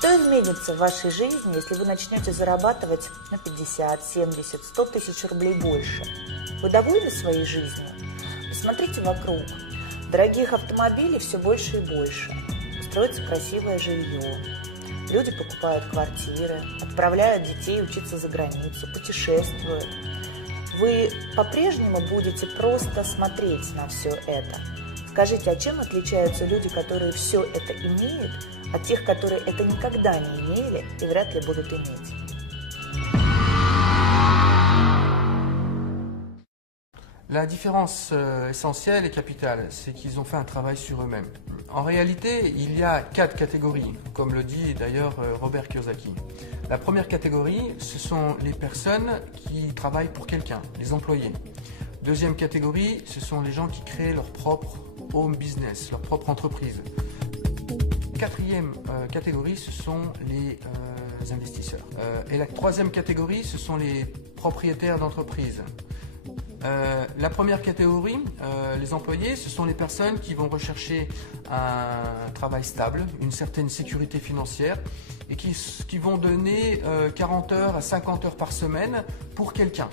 Что изменится в вашей жизни, если вы начнете зарабатывать на 50, 70, 100 тысяч рублей больше? Вы довольны своей жизнью? Посмотрите вокруг. Дорогих автомобилей все больше и больше. Строится красивое жилье. Люди покупают квартиры, отправляют детей учиться за границу, путешествуют. Вы по-прежнему будете просто смотреть на все это. Скажите, а чем отличаются люди, которые все это имеют, от тех, которые это никогда не имели и вряд ли будут иметь? La différence essentielle et capitale, c'est qu'ils ont fait un travail sur eux-mêmes. En réalité, il y a 4 catégories, comme le dit d'ailleurs Robert Kiyosaki. La première catégorie, ce sont les personnes qui travaillent pour quelqu'un, les employés. Deuxième catégorie, ce sont les gens qui créent leur propre home business, leur propre entreprise. Quatrième catégorie, ce sont les investisseurs. Et la troisième catégorie, ce sont les propriétaires d'entreprises. La première catégorie, les employés, ce sont les personnes qui vont rechercher un travail stable, une certaine sécurité financière et qui vont donner 40 heures à 50 heures par semaine pour quelqu'un.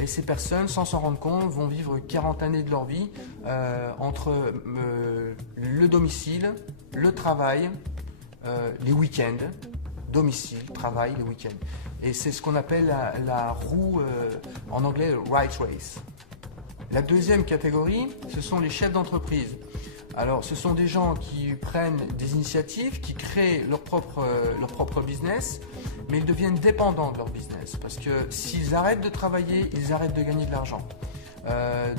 Et ces personnes, sans s'en rendre compte, vont vivre 40 années de leur vie entre le domicile, le travail, les week-ends, domicile, travail, les week-ends. Et c'est ce qu'on appelle la roue, en anglais, right race. La deuxième catégorie, ce sont les chefs d'entreprise. Alors, ce sont des gens qui prennent des initiatives, qui créent leur propre business, mais ils deviennent dépendants de leur business. Parce que s'ils arrêtent de travailler, ils arrêtent de gagner de l'argent.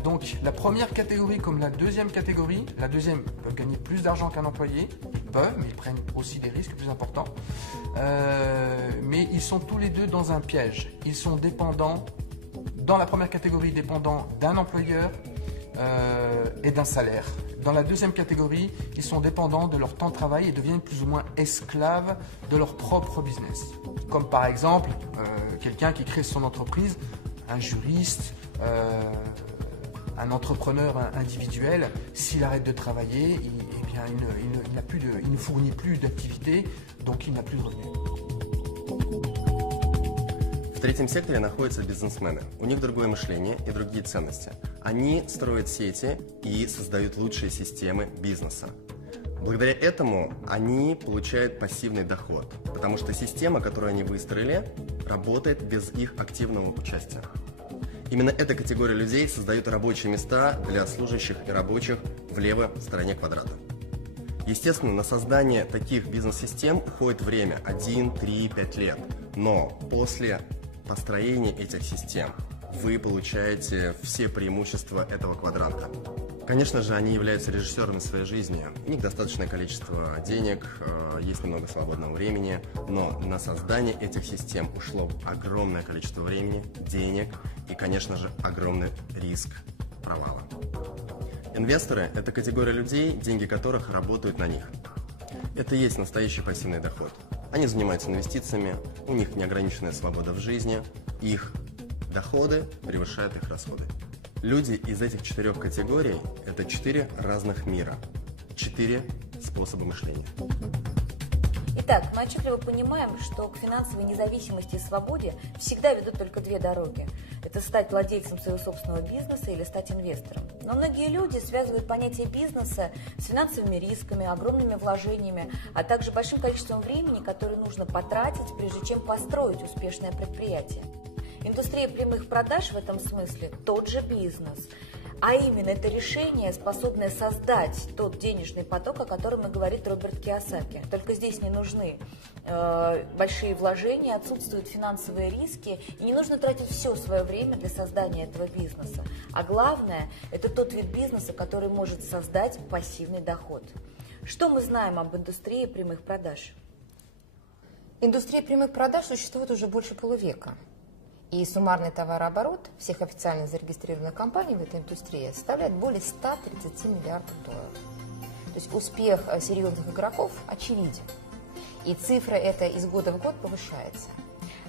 Donc, la première catégorie comme la deuxième catégorie, la deuxième peuvent gagner plus d'argent qu'un employé, ils peuvent, mais ils prennent aussi des risques plus importants. Mais ils sont tous les deux dans un piège. Ils sont dépendants, dans la première catégorie, dépendants d'un employeur et d'un salaire. Dans la deuxième catégorie, ils sont dépendants de leur temps de travail et deviennent plus ou moins esclaves de leur propre business. Comme par exemple, quelqu'un qui crée son entreprise, un juriste, un entrepreneur individuel, s'il arrête de travailler, il ne fournit plus d'activité, donc il n'a plus de revenus. В третьем секторе находятся бизнесмены. У них другое мышление и другие ценности. Они строят сети и создают лучшие системы бизнеса. Благодаря этому они получают пассивный доход, потому что система, которую они выстроили, работает без их активного участия. Именно эта категория людей создает рабочие места для служащих и рабочих в левой стороне квадрата. Естественно, на создание таких бизнес-систем уходит время 1, 3, 5 лет. Но после построения этих систем вы получаете все преимущества этого квадранта. Конечно же, они являются режиссерами своей жизни. У них достаточное количество денег, есть немного свободного времени, но на создание этих систем ушло огромное количество времени, денег и, конечно же, огромный риск провала. Инвесторы – это категория людей, деньги которых работают на них. Это и есть настоящий пассивный доход. Они занимаются инвестициями, у них неограниченная свобода в жизни, их доходы превышают их расходы. Люди из этих 4 категорий – это 4 разных мира, 4 способа мышления. Итак, мы отчетливо понимаем, что к финансовой независимости и свободе всегда ведут только 2 дороги. Это стать владельцем своего собственного бизнеса или стать инвестором. Но многие люди связывают понятие бизнеса с финансовыми рисками, огромными вложениями, а также большим количеством времени, которое нужно потратить, прежде чем построить успешное предприятие. Индустрия прямых продаж в этом смысле тот же бизнес. А именно, это решение, способное создать тот денежный поток, о котором и говорит Роберт Кийосаки. Только здесь не нужны большие вложения, отсутствуют финансовые риски, и не нужно тратить все свое время для создания этого бизнеса. А главное, это тот вид бизнеса, который может создать пассивный доход. Что мы знаем об индустрии прямых продаж? Индустрия прямых продаж существует уже больше полувека. И суммарный товарооборот всех официально зарегистрированных компаний в этой индустрии составляет более 130 миллиардов долларов. То есть успех серьезных игроков очевиден. И цифра эта из года в год повышается.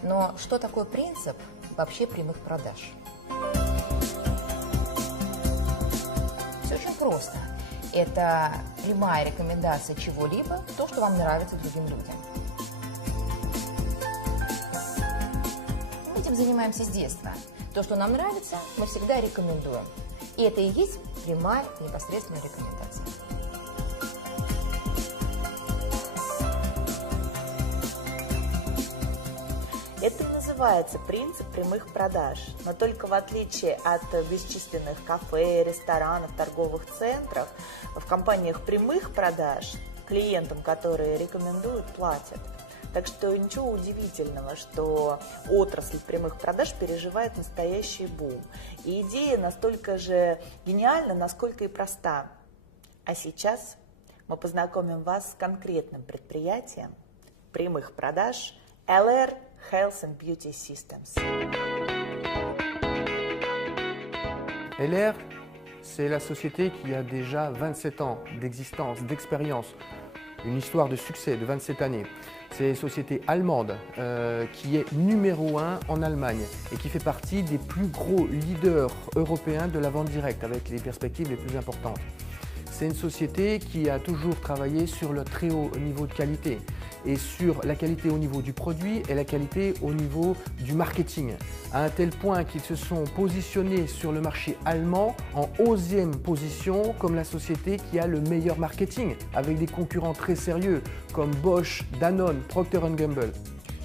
Но что такое принцип вообще прямых продаж? Все очень просто. Это прямая рекомендация чего-либо, то, что вам нравится другим людям. Мы этим занимаемся с детства. То, что нам нравится, мы всегда рекомендуем. И это и есть прямая непосредственная рекомендация. Это и называется принцип прямых продаж, но только в отличие от бесчисленных кафе, ресторанов, торговых центров, в компаниях прямых продаж клиентам, которые рекомендуют, платят. Так что ничего удивительного, что отрасль прямых продаж переживает настоящий бум. И идея настолько же гениальна, насколько и проста. А сейчас мы познакомим вас с конкретным предприятием прямых продаж LR Health and Beauty Systems. LR, c'est la société qui a déjà 27 ans d'existence, d'expérience, une histoire de succès de 27 années. C'est une société allemande qui est numéro 1 en Allemagne et qui fait partie des plus gros leaders européens de la vente directe avec les perspectives les plus importantes. C'est une société qui a toujours travaillé sur le très haut niveau de qualité et sur la qualité au niveau du produit et la qualité au niveau du marketing, à un tel point qu'ils se sont positionnés sur le marché allemand en 11e position comme la société qui a le meilleur marketing, avec des concurrents très sérieux comme Bosch, Danone, Procter & Gamble.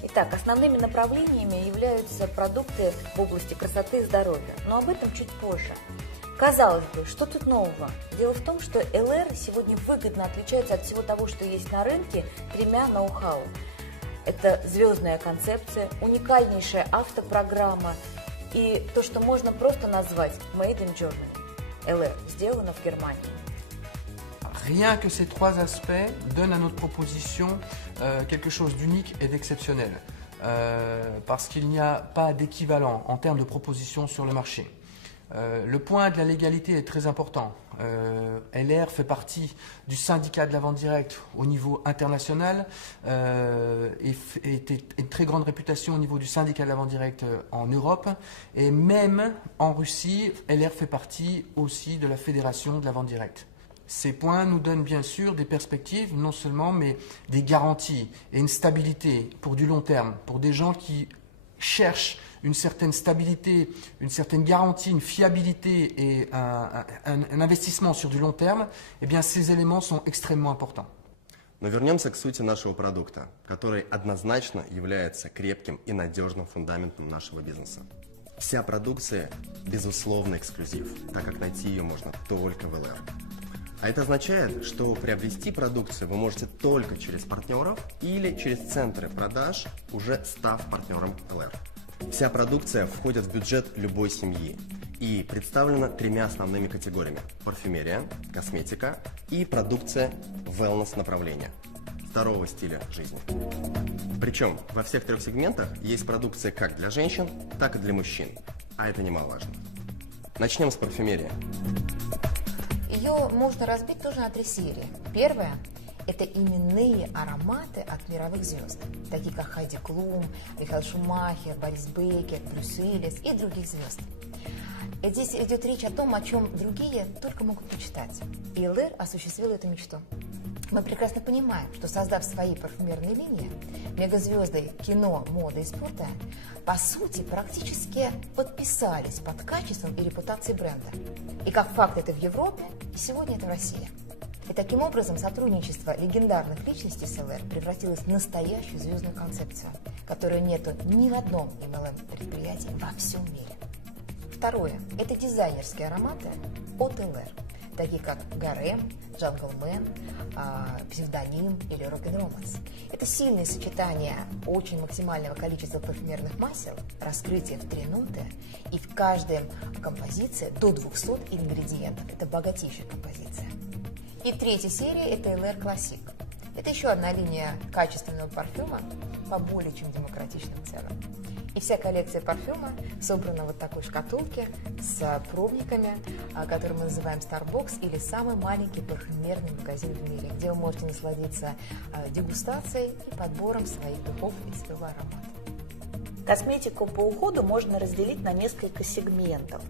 Итак, основными направлениями являются продукты в области красоты и здоровья, но об этом чуть позже. Казалось бы, что тут нового? Дело в том, что LR сегодня выгодно отличается от всего того, что есть на рынке, тремя ноу-хау. Это звездная концепция, уникальнейшая автопрограмма и то, что можно просто назвать Made in Germany. LR сделано в Германии. Rien que ces trois aspects donnent à notre proposition quelque chose d'unique et d'exceptionnel, parce qu'il n'y a pas d'équivalent en termes de proposition sur le marché. Le point de la légalité est très important. LR fait partie du syndicat de la vente directe au niveau international et une très grande réputation au niveau du syndicat de la vente directe en Europe. Et même en Russie, LR fait partie aussi de la fédération de la vente directe. Ces points nous donnent bien sûr des perspectives, non seulement, mais des garanties et une stabilité pour du long terme, pour des gens qui cherchent une certaine stabilité, une certaine garantie, une fiabilité et un investissement sur du long terme, eh bien ces éléments sont extrêmement importants. Но вернемся к сути нашего продукта, который однозначно является крепким и надежным фундаментом нашего бизнеса. Вся продукция безусловно эксклюзив, так как найти ее можно только в LR. А это означает, что приобрести продукцию вы можете только через партнеров или через центры продаж, уже став партнером LR. Вся продукция входит в бюджет любой семьи и представлена тремя основными категориями: парфюмерия, косметика и продукция wellness направления, здорового стиля жизни. Причем во всех трех сегментах есть продукция как для женщин, так и для мужчин, а это немаловажно. Начнем с парфюмерии. Ее можно разбить тоже на три серии. Первая – это именные ароматы от мировых звезд, такие как Хайди Клум, Михаэль Шумахер, Борис Бейкер, Брюс Уиллис и других звезд. И здесь идет речь о том, о чем другие только могут мечтать. И LR осуществил эту мечту. Мы прекрасно понимаем, что, создав свои парфюмерные линии, мегазвезды кино, моды и спорта, по сути, практически подписались под качеством и репутацией бренда. И как факт это в Европе, и сегодня это в России. И таким образом сотрудничество легендарных личностей с LR превратилось в настоящую звездную концепцию, которой нету ни в одном MLM-предприятии во всем мире. Второе – это дизайнерские ароматы от LR, такие как Гарем, Джанглмен, Псевдоним или Рок-н-Романс. Это сильное сочетание очень максимального количества парфюмерных масел, раскрытие в 3 ноты, и в каждой композиции до 200 ингредиентов. Это богатейшая композиция. И третья серия – это LR Classic. Это еще одна линия качественного парфюма по более чем демократичным ценам. И вся коллекция парфюма собрана в вот такой шкатулке с пробниками, который мы называем Starbox, или самый маленький парфюмерный магазин в мире, где вы можете насладиться дегустацией и подбором своих духов и своего аромата. Косметику по уходу можно разделить на несколько сегментов.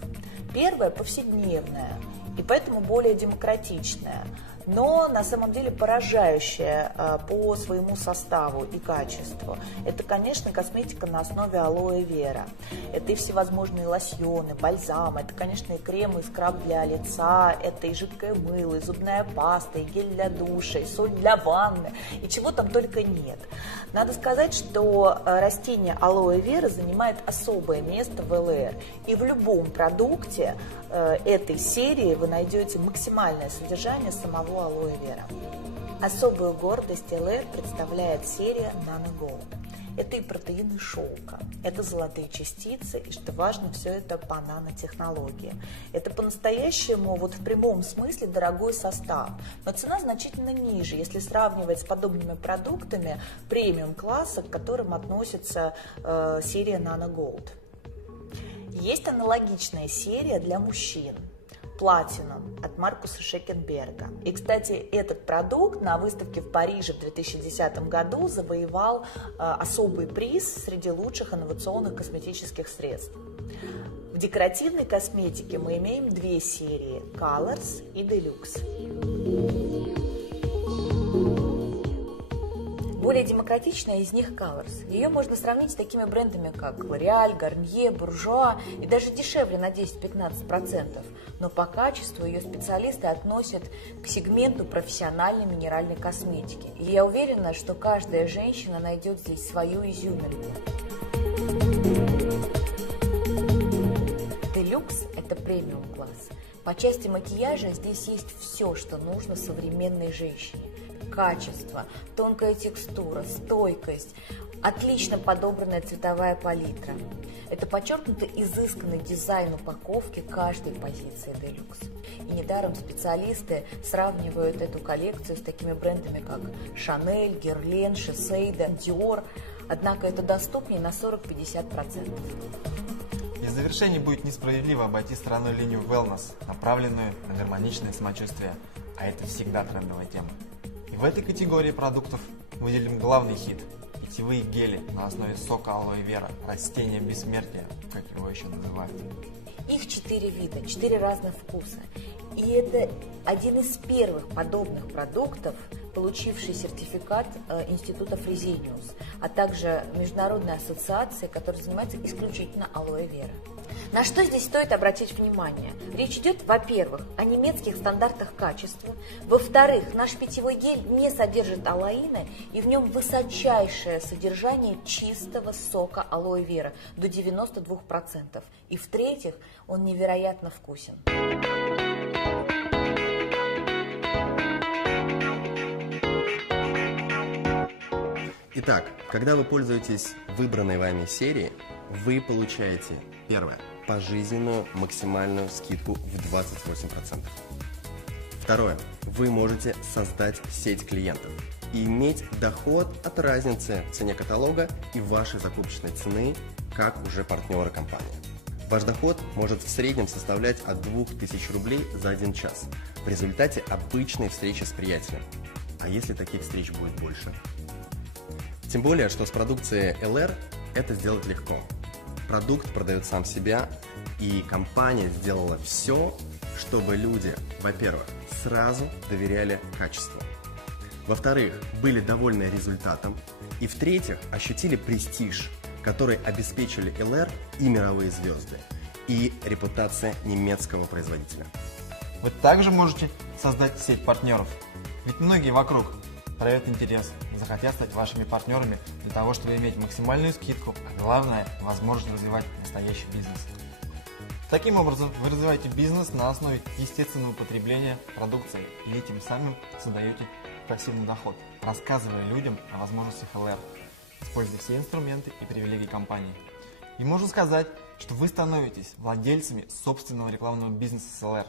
Первое – повседневная. и поэтому более демократичная, но на самом деле поражающая по своему составу и качеству. Это, конечно, косметика на основе алоэ вера. Это и всевозможные лосьоны, бальзамы, это, конечно, и крем, и скраб для лица, это и жидкое мыло, и зубная паста, и гель для душа, и соль для ванны, и чего там только нет. Надо сказать, что растение алоэ вера занимает особое место в ЛР, и в любом продукте этой серии вы найдете максимальное содержание самого алоэ вера. Особую гордость ЛР представляет серия Nano Gold. Это и протеины шелка, это золотые частицы, и, что важно, все это по нанотехнологии. Это по-настоящему, вот в прямом смысле, дорогой состав, но цена значительно ниже, если сравнивать с подобными продуктами премиум-класса, к которым относится серия Nano Gold. Есть аналогичная серия для мужчин. Platinum от Маркуса Шекенберга. И, кстати, этот продукт на выставке в Париже в 2010 году завоевал особый приз среди лучших инновационных косметических средств. В декоративной косметике мы имеем две серии – Colors и Deluxe. Более демократичная из них Colors. Ее можно сравнить с такими брендами, как L'Oréal, Garnier, Bourjois и даже дешевле на 10-15%. Но по качеству ее специалисты относят к сегменту профессиональной минеральной косметики. И я уверена, что каждая женщина найдет здесь свою изюминку. Deluxe – это премиум-класс. По части макияжа здесь есть все, что нужно современной женщине. Качество, тонкая текстура, стойкость, отлично подобранная цветовая палитра. Это подчеркнуто изысканный дизайн упаковки каждой позиции Deluxe. И недаром специалисты сравнивают эту коллекцию с такими брендами, как Chanel, Guerlain, Shiseido, Dior. Однако это доступнее на 40-50%. И в завершении будет несправедливо обойти стороной линию Wellness, направленную на гармоничное самочувствие, а это всегда трендовая тема. И в этой категории продуктов выделим главный хит – питьевые гели на основе сока алоэ вера, растения бессмертия, как его еще называют. Их 4 вида, 4 разных вкуса. И это один из первых подобных продуктов, получивший сертификат Института Fresenius, а также Международной ассоциации, которая занимается исключительно алоэ вера. На что здесь стоит обратить внимание? Речь идет, во-первых, о немецких стандартах качества, во-вторых, наш питьевой гель не содержит алоина, и в нем высочайшее содержание чистого сока алоэ вера до 92%, и в-третьих, он невероятно вкусен. Итак, когда вы пользуетесь выбранной вами серией, вы получаете, первое, пожизненную максимальную скидку в 28%. Второе, вы можете создать сеть клиентов и иметь доход от разницы в цене каталога и вашей закупочной цены, как уже партнера компании. Ваш доход может в среднем составлять от 2000 рублей за 1 час в результате обычной встречи с приятелем. А если таких встреч будет больше? Тем более, что с продукцией ЛР это сделать легко. Продукт продает сам себя, и компания сделала все, чтобы люди, во-первых, сразу доверяли качеству, во-вторых, были довольны результатом, и в-третьих, ощутили престиж, который обеспечили ЛР и мировые звезды, и репутация немецкого производителя. Вы также можете создать сеть партнеров, ведь многие вокруг проявят интерес, захотят стать вашими партнерами для того, чтобы иметь максимальную скидку, а главное – возможность развивать настоящий бизнес. Таким образом, вы развиваете бизнес на основе естественного потребления продукции и тем самым создаете пассивный доход, рассказывая людям о возможностях ЛР, используя все инструменты и привилегии компании. И можно сказать, что вы становитесь владельцами собственного рекламного бизнеса с ЛР.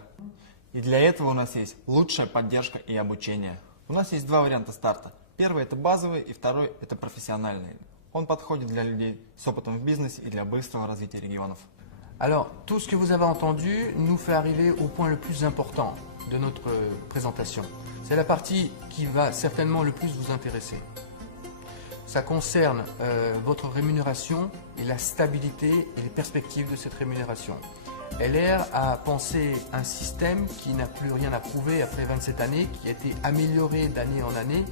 И для этого у нас есть лучшая поддержка и обучение. У нас есть два варианта старта. Первый – это базовый, и второй – это профессиональный. Он подходит для людей с опытом в бизнесе и для быстрого развития регионов. Alors, tout ce que vous avez entendu nous fait arriver au point le plus important de notre présentation. C'est la partie qui va certainement le plus vous intéresser. Ça concerne votre rémunération et la stabilité et les perspectives de cette rémunération. LR a pensé un système qui n'a plus rien à prouver après 27 années, qui a été amélioré d'année en année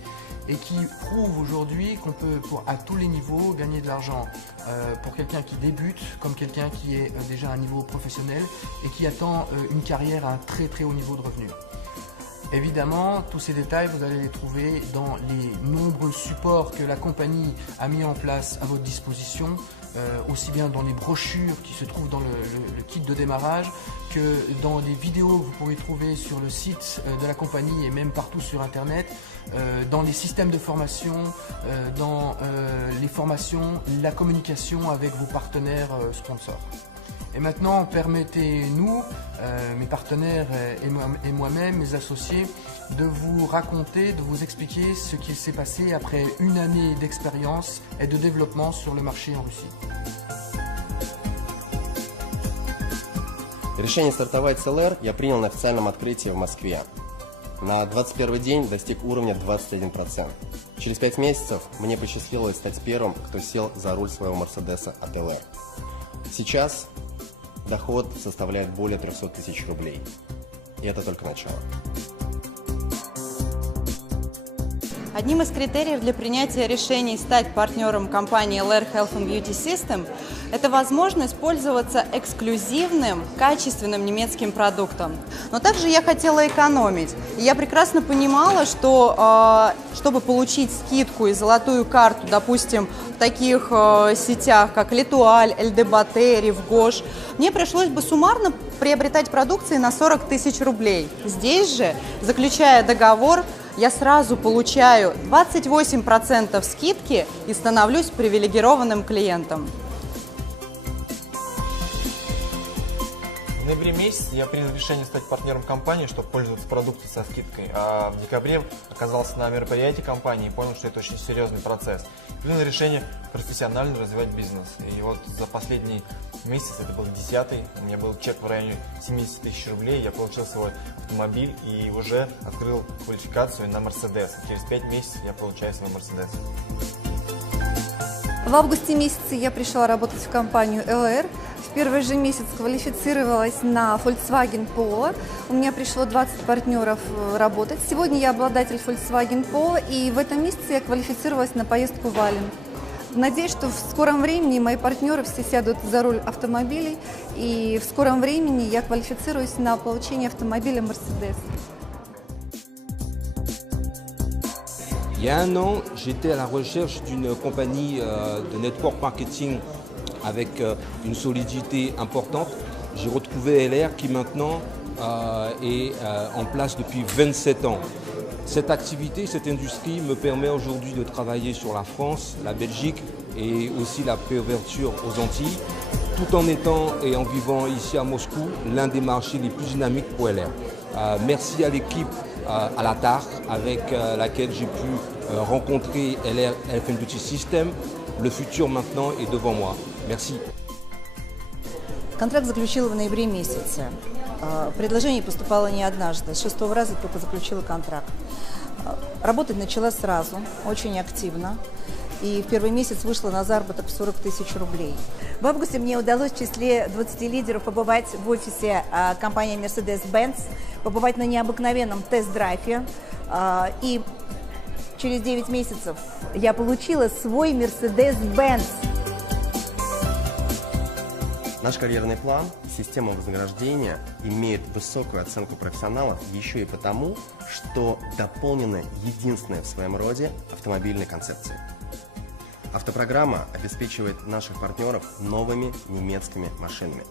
et qui prouve aujourd'hui qu'on peut, à tous les niveaux, gagner de l'argent pour quelqu'un qui débute, comme quelqu'un qui est déjà à un niveau professionnel et qui attend une carrière à un très très haut niveau de revenus. Évidemment, tous ces détails, vous allez les trouver dans les nombreux supports que la compagnie a mis en place à votre disposition, aussi bien dans les brochures qui se trouvent dans le kit de démarrage que dans les vidéos que vous pourrez trouver sur le site de la compagnie et même partout sur Internet, dans les systèmes de formation, dans les formations, la communication avec vos partenaires sponsors. Et maintenant, permettez-nous, mes partenaires et moi-même, mes associés, de vous raconter, de vous expliquer ce qui s'est passé après une année d'expérience et de développement sur le marché en Russie. Решение стартовать с LR я принял на официальном открытии в Москве. На 21-й день достиг уровня 21%. Через 5 месяцев мне посчастливилось стать первым, кто сел за руль своего Мерседеса от LR. Сейчас доход составляет более 300 тысяч рублей. И это только начало. Одним из критериев для принятия решений стать партнером компании LR Health and Beauty System – это возможность пользоваться эксклюзивным, качественным немецким продуктом. Но также я хотела экономить. И я прекрасно понимала, что чтобы получить скидку и золотую карту, допустим, в таких сетях, как Летуаль, ЛДБАТ, Ривгош, мне пришлось бы суммарно приобретать продукции на 40 тысяч рублей. Здесь же, заключая договор, я сразу получаю 28% скидки и становлюсь привилегированным клиентом. В ноябре месяце я принял решение стать партнером компании, чтобы пользоваться продукцией со скидкой. А в декабре оказался на мероприятии компании и понял, что это очень серьезный процесс. Принял решение профессионально развивать бизнес. И вот за последний месяц, это был 10-й, у меня был чек в районе 70 тысяч рублей, я получил свой автомобиль и уже открыл квалификацию на Мерседес. Через 5 месяцев я получаю свой Мерседес. В августе месяце я пришла работать в компанию LR. В первый же месяц квалифицировалась на Volkswagen Polo. У меня пришло 20 партнеров работать. Сегодня я обладатель Volkswagen Polo, и в этом месяце я квалифицировалась на поездку в Ален. Надеюсь, что в скором времени мои партнеры все сядут за руль автомобилей, и в скором времени я квалифицируюсь на получение автомобиля Mercedes. Il y a un an, j'étais à la recherche d'une compagnie de network marketing avec une solidité importante. J'ai retrouvé LR qui maintenant est en place depuis 27 ans. Cette activité, cette industrie me permet aujourd'hui de travailler sur la France, la Belgique et aussi la préouverture aux Antilles, tout en étant et en vivant ici à Moscou, l'un des marchés les plus dynamiques pour LR. Merci à l'équipe à la TAR avec laquelle j'ai pu rencontrer LR Health and Beauty System. Le futur maintenant est devant moi. Merci. Контракт заключила в ноябре месяце. Предложение поступало не однажды. С 6-го раза только заключила контракт. Работать начала сразу, очень активно. И в первый месяц вышла на заработок в 40 тысяч рублей. В августе мне удалось в числе 20 лидеров побывать в офисе компании Mercedes-Benz, побывать на необыкновенном тест-драйве. И через 9 месяцев я получила свой Mercedes-Benz. Наш карьерный план, система вознаграждения имеет высокую оценку профессионалов еще и потому, что дополнена единственной в своем роде автомобильной концепцией. Автопрограмма обеспечивает наших партнеров новыми немецкими машинами.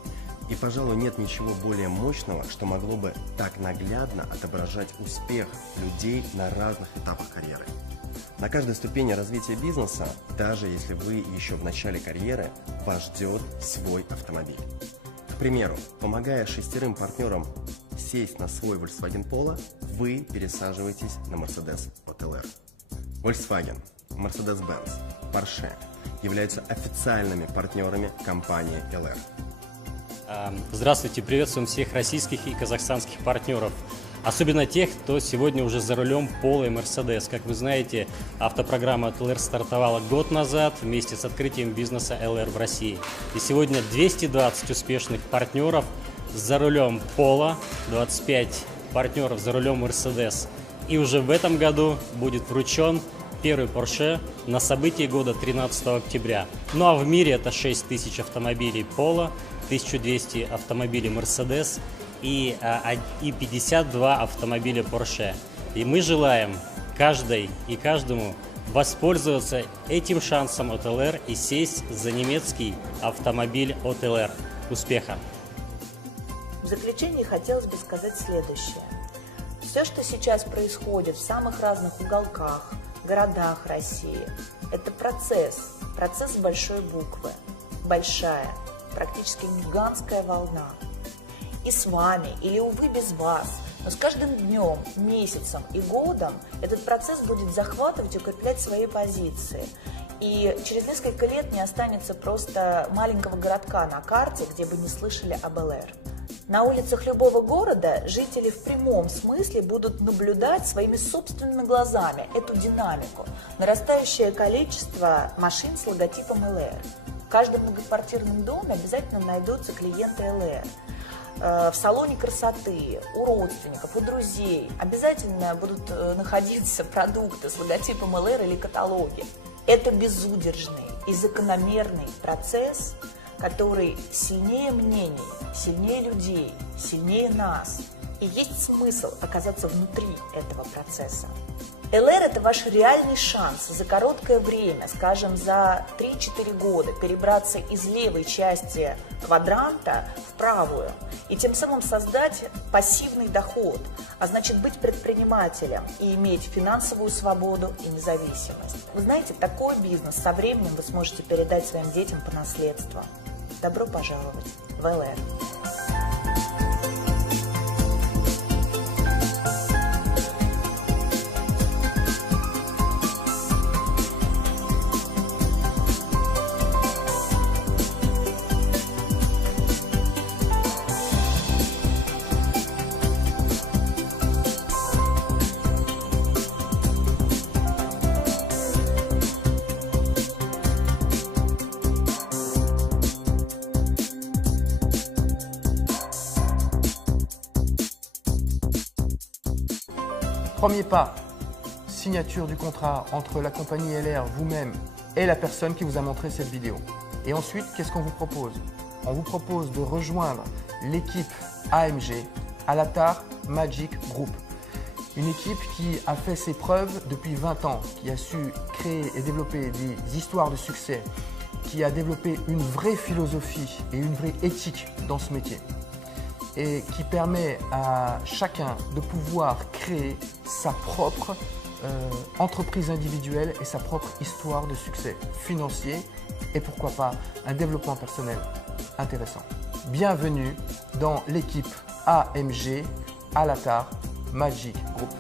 И, пожалуй, нет ничего более мощного, что могло бы так наглядно отображать успех людей на разных этапах карьеры. На каждой ступени развития бизнеса, даже если вы еще в начале карьеры, вас ждет свой автомобиль. К примеру, помогая 6 партнерам сесть на свой Volkswagen Polo, вы пересаживаетесь на Mercedes от LR. Volkswagen, Mercedes-Benz, Porsche являются официальными партнерами компании LR. Здравствуйте, приветствуем всех российских и казахстанских партнеров. Особенно тех, кто сегодня уже за рулем Polo и Mercedes. Как вы знаете, автопрограмма от LR стартовала год назад вместе с открытием бизнеса LR в России. И сегодня 220 успешных партнеров за рулем Polo, 25 партнеров за рулем Mercedes. И уже в этом году будет вручен первый Porsche на событии года 13 октября. Ну а в мире это 6000 автомобилей Polo, 1200 автомобилей Mercedes и 52 автомобиля Porsche. И мы желаем каждой и каждому воспользоваться этим шансом от ЛР и сесть за немецкий автомобиль от ЛР. Успеха! В заключение хотелось бы сказать следующее. Все, что сейчас происходит в самых разных уголках, городах России, это процесс с большой буквы, большая, практически гигантская волна. И с вами, или, увы, без вас, но с каждым днем, месяцем и годом этот процесс будет захватывать и укреплять свои позиции. И через несколько лет не останется просто маленького городка на карте, где бы не слышали об ЛР. На улицах любого города жители в прямом смысле будут наблюдать своими собственными глазами эту динамику, нарастающее количество машин с логотипом ЛР. В каждом многоквартирном доме обязательно найдутся клиенты ЛР. В салоне красоты, у родственников, у друзей обязательно будут находиться продукты с логотипом ЛР или каталоги. Это безудержный и закономерный процесс, который сильнее мнений, сильнее людей, сильнее нас. И есть смысл оказаться внутри этого процесса. ЛР – это ваш реальный шанс за короткое время, скажем, за 3-4 года, перебраться из левой части квадранта в правую и тем самым создать пассивный доход, а значит быть предпринимателем и иметь финансовую свободу и независимость. Вы знаете, такой бизнес со временем вы сможете передать своим детям по наследству. Добро пожаловать в ЛР. Premier pas, signature du contrat entre la compagnie LR, vous-même et la personne qui vous a montré cette vidéo. Et ensuite, qu'est-ce qu'on vous propose? On vous propose de rejoindre l'équipe AMG, Alatar Magic Group. Une équipe qui a fait ses preuves depuis 20 ans, qui a su créer et développer des histoires de succès, qui a développé une vraie philosophie et une vraie éthique dans ce métier, et qui permet à chacun de pouvoir créer sa propre entreprise individuelle et sa propre histoire de succès financier et pourquoi pas un développement personnel intéressant. Bienvenue dans l'équipe AMG Alatar Magic Group.